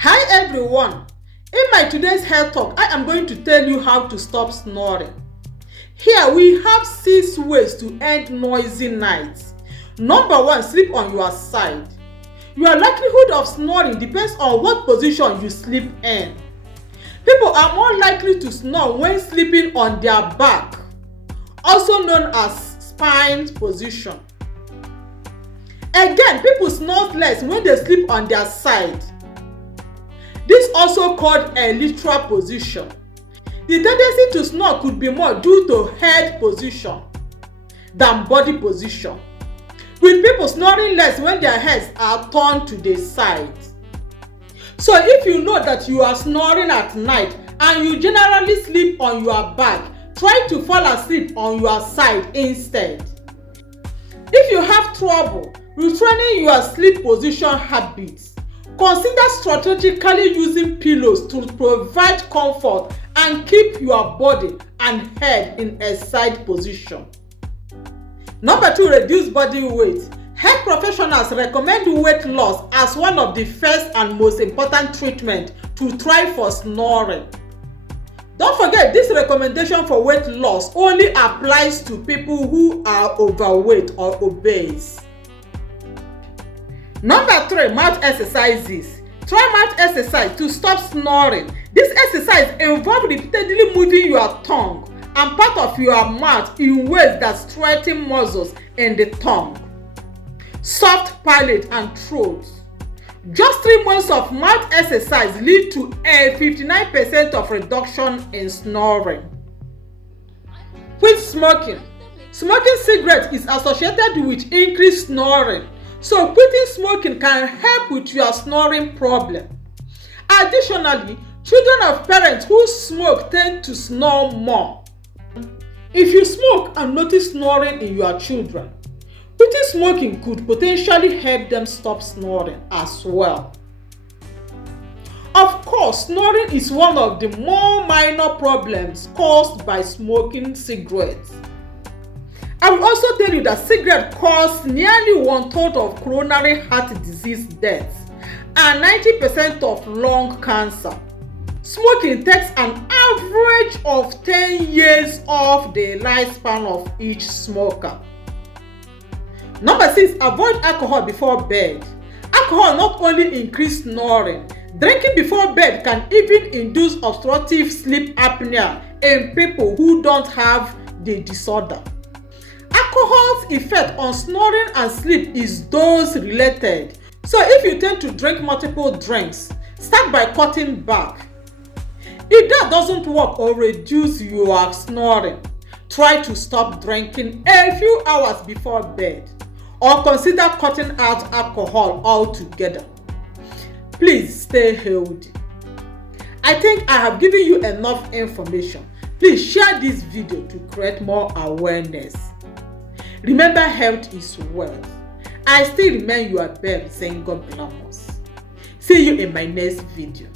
Hi everyone, in my today's health talk, I am going to tell you how to stop snoring. Here we have 6 ways to end noisy nights. Number 1, sleep on your side. Your likelihood of snoring depends on what position you sleep in. People are more likely to snore when sleeping on their back, also known as spine position. Again, people snore less when they sleep on their side. This also called a lateral position. The tendency to snore could be more due to head position than body position, with people snoring less when their heads are turned to the side. So if you know that you are snoring at night and you generally sleep on your back, try to fall asleep on your side instead. If you have trouble retraining your sleep position habits, consider strategically using pillows to provide comfort and keep your body and head in a side position. Number 2, reduce body weight. Health professionals recommend weight loss as one of the first and most important treatments to try for snoring. Don't forget, this recommendation for weight loss only applies to people who are overweight or obese. Number 3, mouth exercises. Try mouth exercise to stop snoring. This exercise involves repeatedly moving your tongue and part of your mouth in ways that strengthen muscles in the tongue, soft palate and throat. Just 3 months of mouth exercise lead to a 59% of reduction in snoring. Quit smoking. Smoking cigarettes is associated with increased snoring. So quitting smoking can help with your snoring problem. Additionally, children of parents who smoke tend to snore more. If you smoke and notice snoring in your children, quitting smoking could potentially help them stop snoring as well. Of course, snoring is one of the more minor problems caused by smoking cigarettes. I will also tell you that cigarettes cause nearly 1/3 of coronary heart disease deaths and 90% of lung cancer. Smoking takes an average of 10 years off the lifespan of each smoker. Number 6, avoid alcohol before bed. Alcohol not only increases snoring, drinking before bed can even induce obstructive sleep apnea in people who don't have the disorder. Alcohol's effect on snoring and sleep is dose related. So if you tend to drink multiple drinks, start by cutting back. If that doesn't work or reduce your snoring, try to stop drinking a few hours before bed or consider cutting out alcohol altogether. Please stay healthy. I think I have given you enough information. Please share this video to create more awareness. Remember, health is wealth. I still remain your babe saying God bless us. See you in my next video.